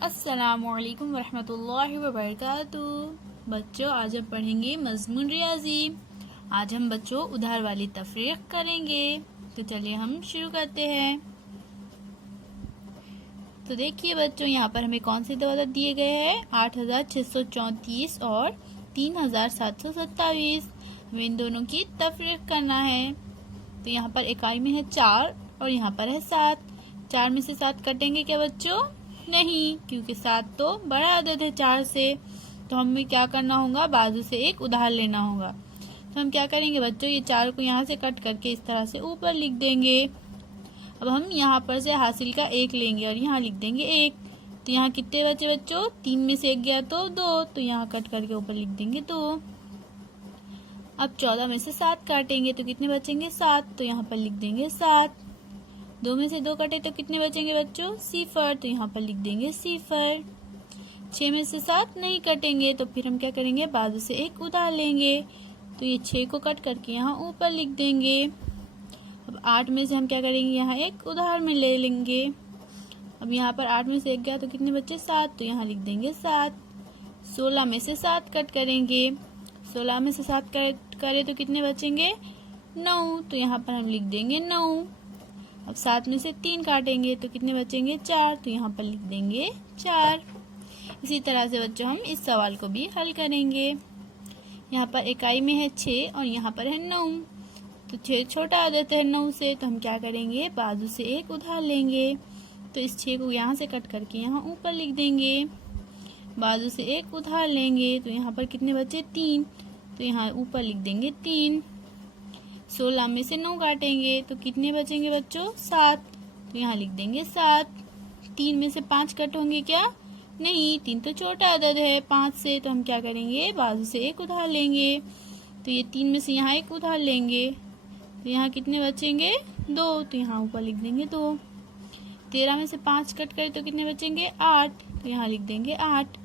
अस्सलामुअलैकुम वरहमतुल्लाहि वबरकातुहू। बच्चों, आज हम पढ़ेंगे मज़मून रियाजी। आज हम बच्चों उधार वाली तफरीक करेंगे। तो चलिए हम शुरू करते हैं। तो देखिए बच्चों, यहाँ पर हमें कौन से दो अदद दिए गए हैं, 8634 और 3727। हमें इन दोनों की तफरीक करना है। तो यहाँ पर इकाई में है 4 और यहाँ पर है 7। 4 में से 7 कटेंगे क्या बच्चों? नहीं, क्योंकि 7 तो बड़ा अदद है 4 से। तो हमें क्या करना होगा, बाजू से एक उधार लेना होगा। तो हम क्या करेंगे बच्चों, ये 4 को यहाँ से कट करके इस तरह से ऊपर लिख देंगे। अब हम यहाँ पर से हासिल का 1 लेंगे और यहाँ लिख देंगे 1। तो यहाँ कितने बचे बच्चों? 3 में से 1 गया तो 2, तो यहाँ कट करके ऊपर लिख देंगे 2। अब 14 में से 7 काटेंगे तो कितने बचेंगे? 7, तो यहाँ पर लिख देंगे 7। 2 में से 2 कटे तो कितने बचेंगे बच्चों? 0, तो यहाँ पर लिख देंगे 0। 6 में से 7 नहीं कटेंगे तो फिर हम क्या करेंगे, बाजू से एक उधार लेंगे। तो ये 6 को कट करके यहाँ ऊपर लिख देंगे। अब 8 में से हम क्या करेंगे, यहाँ एक उधार में ले लेंगे। अब यहाँ पर 8 में से 1 गया तो कितने बचे? 7, तो यहाँ लिख देंगे 7। 16 में से 7 कट करेंगे। 16 में से 7 कट करें तो कितने बचेंगे? 9, तो यहाँ पर हम लिख देंगे 9। अब 7 में से 3 काटेंगे तो कितने बचेंगे? 4, तो यहाँ पर लिख देंगे 4। इसी तरह से बच्चों हम इस सवाल को भी हल करेंगे। यहाँ पर इकाई में है 6 और यहाँ पर है 9। तो 6 छोटा अदद है 9 से, तो हम क्या करेंगे, बाजू से एक उधार लेंगे। तो इस 6 को यहाँ से कट करके यहाँ ऊपर लिख देंगे। बाजू से एक उधार लेंगे तो यहाँ पर कितने बचे? 3, तो यहाँ ऊपर लिख देंगे 3। 16 में से 9 काटेंगे तो कितने बचेंगे बच्चों? 7, तो यहाँ लिख देंगे 7। 3 में से 5 कट होंगे क्या? नहीं, 3 तो छोटा अदद है 5 से, तो हम क्या करेंगे, बाजू से एक उधार लेंगे। तो ये 3 में से यहाँ एक उधार लेंगे तो यहाँ कितने बचेंगे? 2, तो यहाँ ऊपर लिख देंगे 2। 13 में से 5 कट करें तो कितने बचेंगे? 8, तो यहाँ लिख देंगे 8।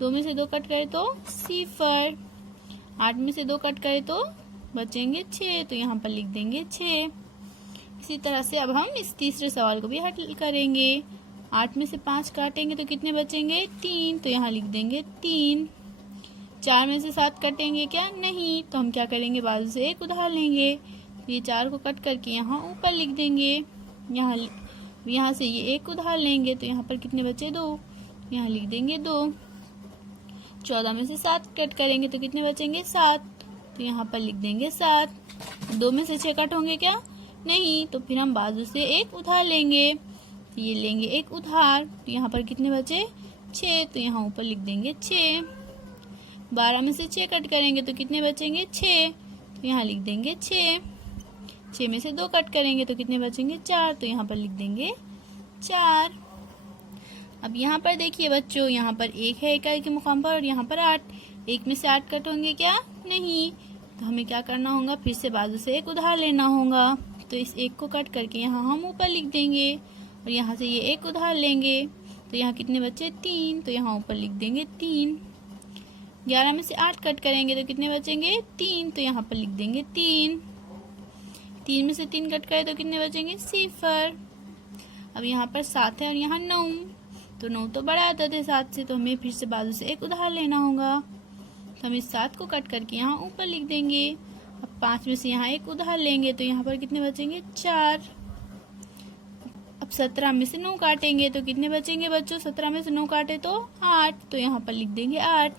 2 में से 2 कट करें तो 0। 8 में से 2 कट करें तो बचेंगे 6, तो यहाँ पर लिख देंगे 6। इसी तरह से अब हम इस तीसरे सवाल को भी हल करेंगे। 8 में से 5 काटेंगे तो कितने बचेंगे? 3, तो यहाँ लिख देंगे 3। 4 में से 7 कटेंगे क्या? नहीं, तो हम क्या करेंगे, बाजू से एक उधार लेंगे। तो ये 4 को कट करके यहाँ ऊपर लिख देंगे। यहाँ से ये एक उधार लेंगे तो यहाँ पर कितने बचे? 2, यहाँ लिख देंगे 2। 14 में से 7 कट करेंगे तो कितने बचेंगे? 7, तो यहाँ पर लिख देंगे 7। 2 में से 6 कट होंगे क्या? नहीं, तो फिर हम बाजू से एक उधार लेंगे। ये लेंगे एक उधार तो यहाँ पर कितने बचे? 6, तो यहाँ ऊपर लिख देंगे 6। 12 में से 6 कट करेंगे तो कितने बचेंगे? 6, तो यहाँ लिख देंगे 6। 6 में से 2 कट करेंगे तो कितने बचेंगे? 4, तो यहाँ पर लिख देंगे 4। अब यहाँ पर देखिए बच्चों, यहाँ पर 1 है इकाई के मुकाम पर और यहाँ पर 8। 1 में से 8 कट होंगे क्या? नहीं, तो हमें क्या करना होगा, फिर से बाजू से एक उधार लेना होगा। तो इस 1 को कट करके यहाँ हम ऊपर लिख देंगे और यहाँ से ये एक उधार लेंगे। तो यहाँ कितने बचे? 3, तो यहाँ ऊपर लिख देंगे 3। 11 में से 8 कट करेंगे तो कितने बचेंगे? 3, तो यहाँ पर लिख देंगे 3। 3 में से 3 कट करें तो कितने बचेंगे? 0। अब यहाँ पर 7 है और यहाँ 9, तो 9 तो बड़ा अदद है 7 से, तो हमें फिर से बाजू से एक उधार लेना होगा। तो हम इस 7 को कट करके यहाँ ऊपर लिख देंगे। अब 5 में से यहाँ एक उधार लेंगे तो यहाँ पर कितने बचेंगे? 4। अब 17 में से 9 काटेंगे तो कितने बचेंगे बच्चों? 17 में से 9 काटे तो 8, तो यहाँ पर लिख देंगे 8।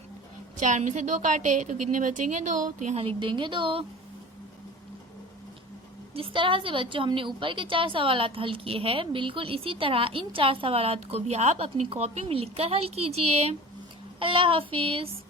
4 में से 2 काटे तो कितने बचेंगे? 2, तो यहाँ लिख देंगे 2। जिस तरह से बच्चों हमने ऊपर के 4 सवालात हल किए हैं, बिल्कुल इसी तरह इन 4 सवालात को भी आप अपनी कॉपी में लिखकर हल कीजिए। अल्लाह हाफिज।